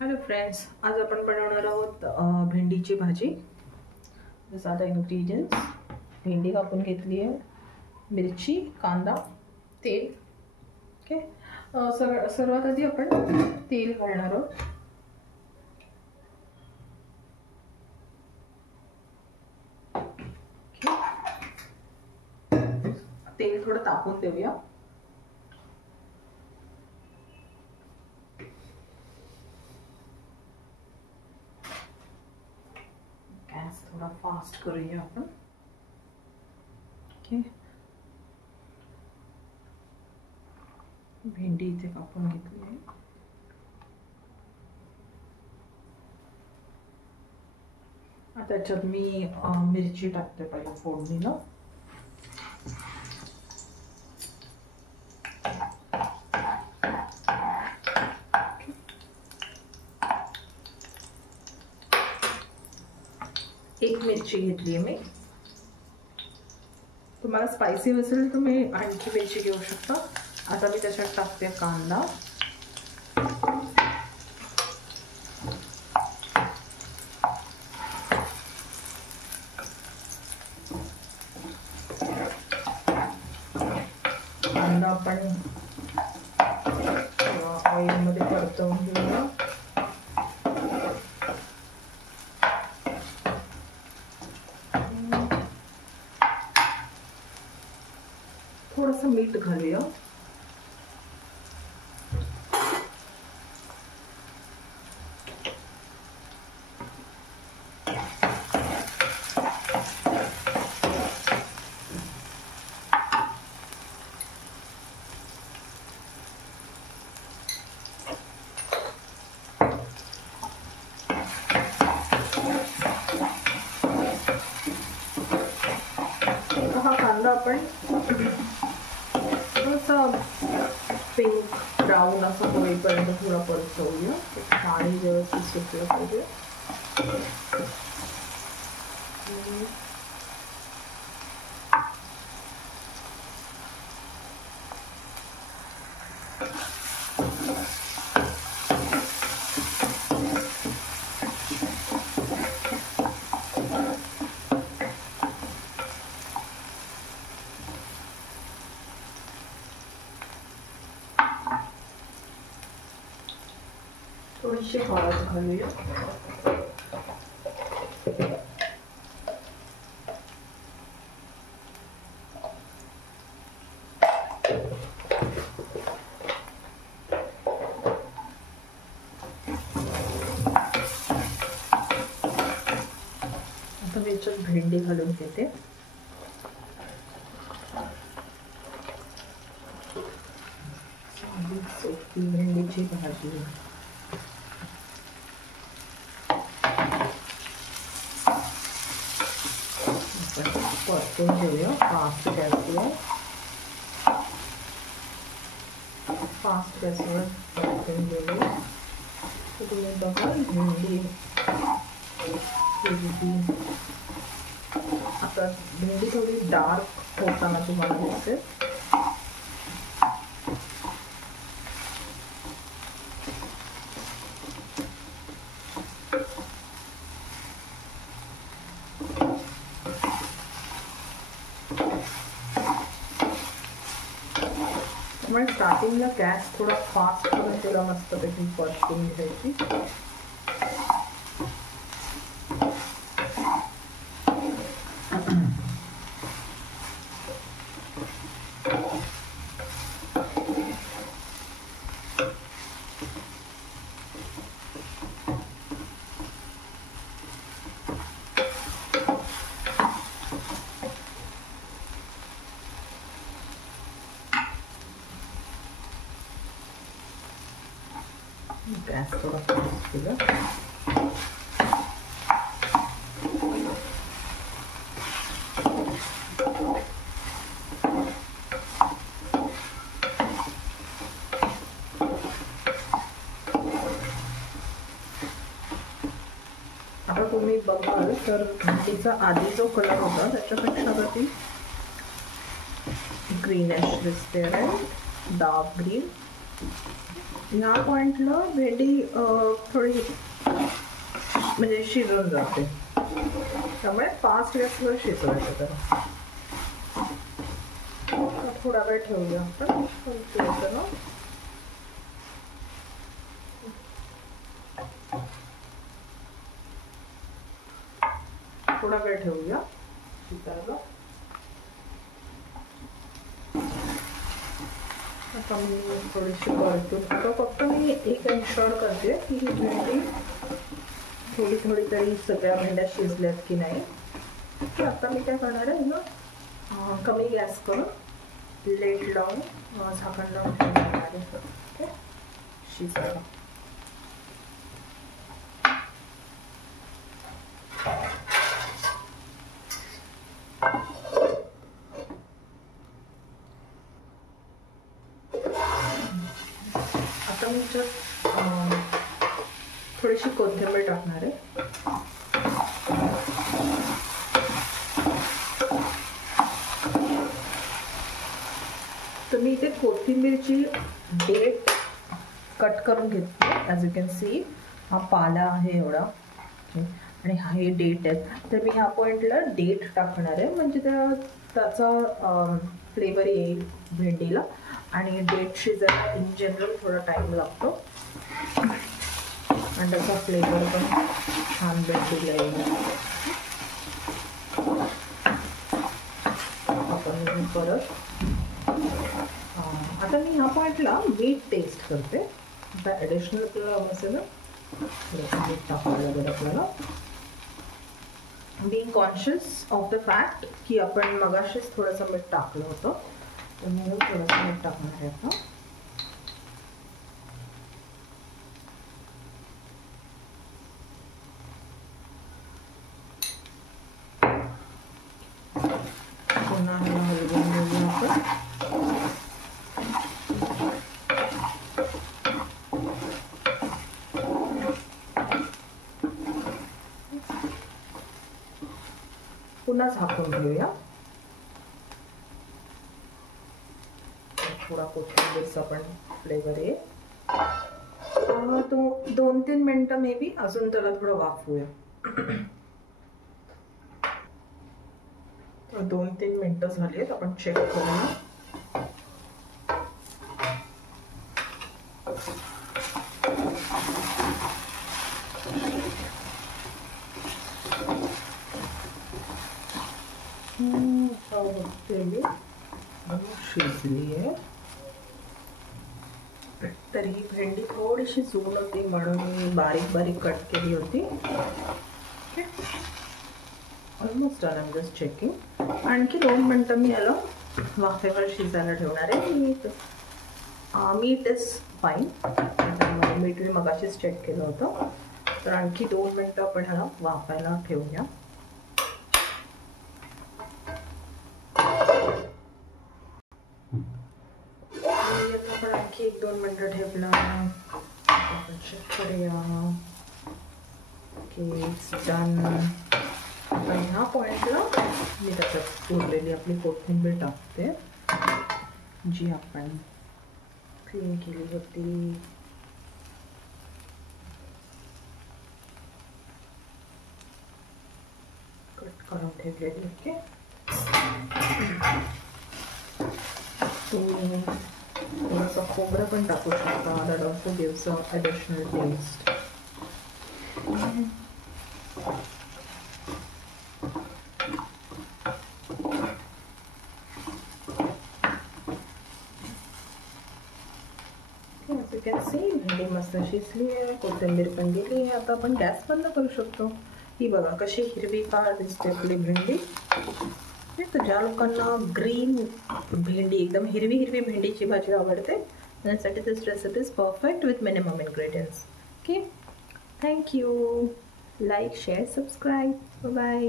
Hello friends, आज आपण बनवणार आहोत भेंडीची भाजी. जसं आता इन्ग्रेडियंट्स: भेंडी कापून घेतली आहे, मिरची, कांदा, तेल. ओके. सर्वात आधी आपण तेल घालणार आहोत. तेल थोडं तापून देऊया. गॅस थोड़ा फास्ट करूया आपण. ओके. भेंडी इथे कापून घेतली आहे. आता त्याच्यात मी मिरची टाकते पहिले फोडणीला. एक मिरची घेतली आहे मी. तुम्हाला स्पायसी असेल तर तुम्ही आणखी मिरची घेऊ शकता. आता मी त्याच्यात टाकते कांदा. कांदा आपण ऑइलमध्ये परतवून घेऊया. थोडंसं मीठ घालूया. हा कांदा आपण थोडासा पिंक ब्राऊन असं होईपर्यंत थोडा परतवूया. पाणी व्यवस्थित सुटलं पाहिजे. थोडीशी हळद घालूया. आता मी याच्यात भेंडी घालून घेते. सोपी भेंडीची भाजी. परतून घेऊया फास्ट गॅसवर. परतून घेऊया. तुम्ही बघा भेंडी आता भेंडी थोडी डार्क होताना तुम्हाला दिसते. त्यामुळे स्टार्टिंगला गॅस थोडा फास्ट करून त्याला मस्तपैकी परतून घ्यायची. गॅस थोडा फास्ट केला. आता तुम्ही बघाल तर भेंडीचा आधी जो कलर होता त्याच्यापेक्षा आता ती ग्रीनिश दिसते. Dark green. या पॉइंटला भेंडी थोडी म्हणजे शिजून जाते, त्यामुळे फास्ट गॅसवर शिजवायचं त्याला. थोडा वेळ ठेवूया आपण थोडंसं ना. थोडा वेळ ठेवूया शिजायला. आता मी थोडीशी परतून आता फक्त मी एक इन्शॉर करते की ही भेंडी थोडी थोडी तरी सगळ्या भेंड्या शिजल्यात की नाही. आता मी काय करणार आहे ना, कमी गॅस करून प्लेट लावून झाकण लावून ठेवणार आहे शिजायला. आता मी थोडीशी कोथिंबीर टाकणार आहे. तर मी इथे कोथिंबीरची डेट कट करून घेतली. ॲज यू कॅन सी हा पाला आहे एवढा आणि हा हे डेट आहे. तर मी ह्या पॉईंटला डेट टाकणार आहे, म्हणजे त्याचा फ्लेवर येईल भेंडीला. आणि डेट शिजायला इन जनरल थोडा टाईम लागतो आणि त्याचा फ्लेवर पण छान भेंडीला येईल. आपण परत आता मी ह्या पॉईंटला मीठ टेस्ट करते. आता ॲडिशनल आपल्याला हवं असेल ना थोडंसं मीठ टाकावं लागेल आपल्याला. Being conscious of the fact की आपण मगाशीच थोडंसं मीठ टाकलं होतं, तर म्हणून थोडंसं मीठ टाकणार आहे आता. पुन्हा हलवून घेऊया आपण. पुन्हा झाकून घेऊया. थोडा कोथिंबीरचा पण फ्लेवर आहे. तो 2-3 मिनिटं मे बी अजून त्याला थोडं वाफवूया. 2-3 मिनिटं झाली आहेत, आपण चेक करूया. शिजली आहे. तर ही भेंडी थोडीशी जून होती म्हणून मी बारीक बारीक कट केली होती. Almost done. I am just checking. आणखी 2 मिनिटं मी याला वाफेवर शिजायला ठेवणार आहे. मीठ इज फाईन. मीठ मी मगाशीच चेक केलं होतं. तर आणखी 2 मिनिटं आपण ह्याला वाफायला ठेवूया. आपण आणखी 1-2 मिनिटं ठेवलं. आपण चेक करूया की डन. आपण ह्या पॉईंटला मी त्याच्यात उरलेली आपली कोथिंबीर टाकते, जी आपण क्लीन केली होती. कट करून ठेवलेली. ओके. थोडंसं खोबरं पण टाकू शकता. That also gives a additional taste. As you can see, भेंडी मस्त शिजली आहे, कोथिंबीर पण गेली आहे. आता आपण गॅस बंद करू शकतो. ही बघा कशी हिरवीगार दिसते आपली भेंडी. तर ज्या लोकांना ग्रीन भेंडी एकदम हिरवी हिरवी भेंडीची भाजी आवडते त्यासाठी this recipe is perfect with minimum ingredients. Okay, thank you. Like, share, subscribe. Bye.